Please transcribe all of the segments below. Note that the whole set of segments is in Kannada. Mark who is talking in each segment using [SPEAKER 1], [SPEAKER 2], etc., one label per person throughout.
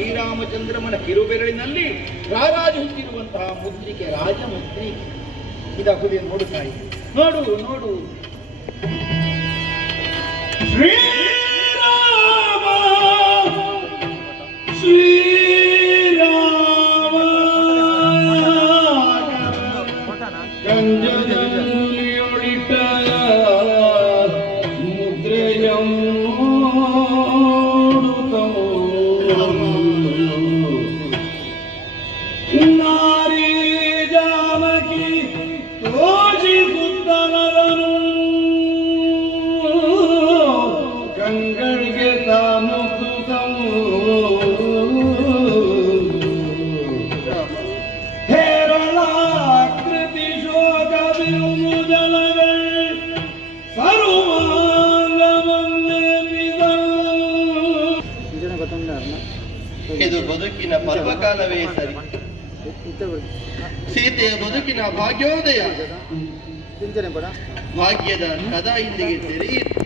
[SPEAKER 1] ಶ್ರೀರಾಮಚಂದ್ರಮನ ಕಿರುಬೆರಳಿನಲ್ಲಿ ರಾರಾಜ ಹುಟ್ಟಿರುವಂತಹ ಮುದ್ರಿಕೆ ರಾಜಮುದ್ರಿ. ಇದ ಹುಲಿ ನೋಡು ಇದೆ ನೋಡು ನೋಡು. ಶ್ರೀರಾಮ. ಗಂಜನಿಯೊಳಿಟ ಮುದ್ರೆಯಂ ಗಂಗಳಿಗೆ ತಾನು ಹೇರಳಾಕೃತಿ
[SPEAKER 2] ಇದು ಬದುಕಿನ ಪರ್ವಕಾಲವೇ ಸರಿ. ಸೀತೆಯ ಬದುಕಿನ ಭಾಗ್ಯೋದಯ. ಭಾಗ್ಯದ ಕದ ಇಲ್ಲಿಗೆ ತೆರೆಯಿತು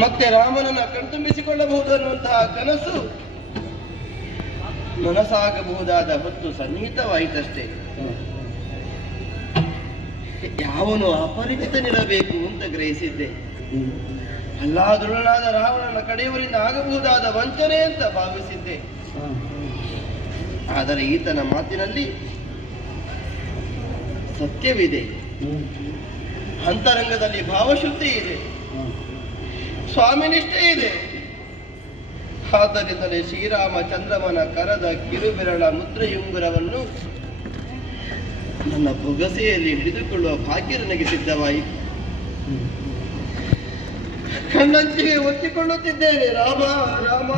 [SPEAKER 2] ಮತ್ತೆ ರಾಮನನ್ನ ಕಣ್ತುಂಬಿಸಿಕೊಳ್ಳಬಹುದನ್ನುವಂತಹ ಕನಸು ನನಸಾಗಬಹುದಾದ ಹೊತ್ತು ಸನ್ನಿಹಿತವಾಯಿತಷ್ಟೇ. ಯಾವನು ಅಪರಿಚಿತನಿರಬೇಕು ಅಂತ ಗ್ರಹಿಸಿದ್ದೆ. ಅಲ್ಲಾದುಳನಾದ ರಾವಣನ ಕಡೆಯವರಿಂದ ಆಗಬಹುದಾದ ವಂಚನೆ ಅಂತ ಭಾವಿಸಿದ್ದೆ. ಆದರೆ ಈತನ ಮಾತಿನಲ್ಲಿ ಸತ್ಯವಿದೆ. ಅಂತರಂಗದಲ್ಲಿ ಭಾವಶುದ್ಧಿ ಇದೆ. ಸ್ವಾಮಿನಿಷ್ಠೆ ಇದೆ. ಆದ್ದರಿಂದಲೇ ಶ್ರೀರಾಮಚಂದ್ರಮನ ಕರದ ಕಿರುಬೆರಳ ಮುದ್ರೆಯುಂಗುರವನ್ನು ನನ್ನ ಬೊಗಸೆಯಲ್ಲಿ ಹಿಡಿದುಕೊಳ್ಳುವ ಭಾಗ್ಯ ನನಗೆ ಸಿದ್ಧವಾಯಿತು. ಕಣ್ಣಂಚಿಗೆ ಒತ್ತಿಕೊಳ್ಳುತ್ತಿದ್ದೇನೆ. ರಾಮ ರಾಮ.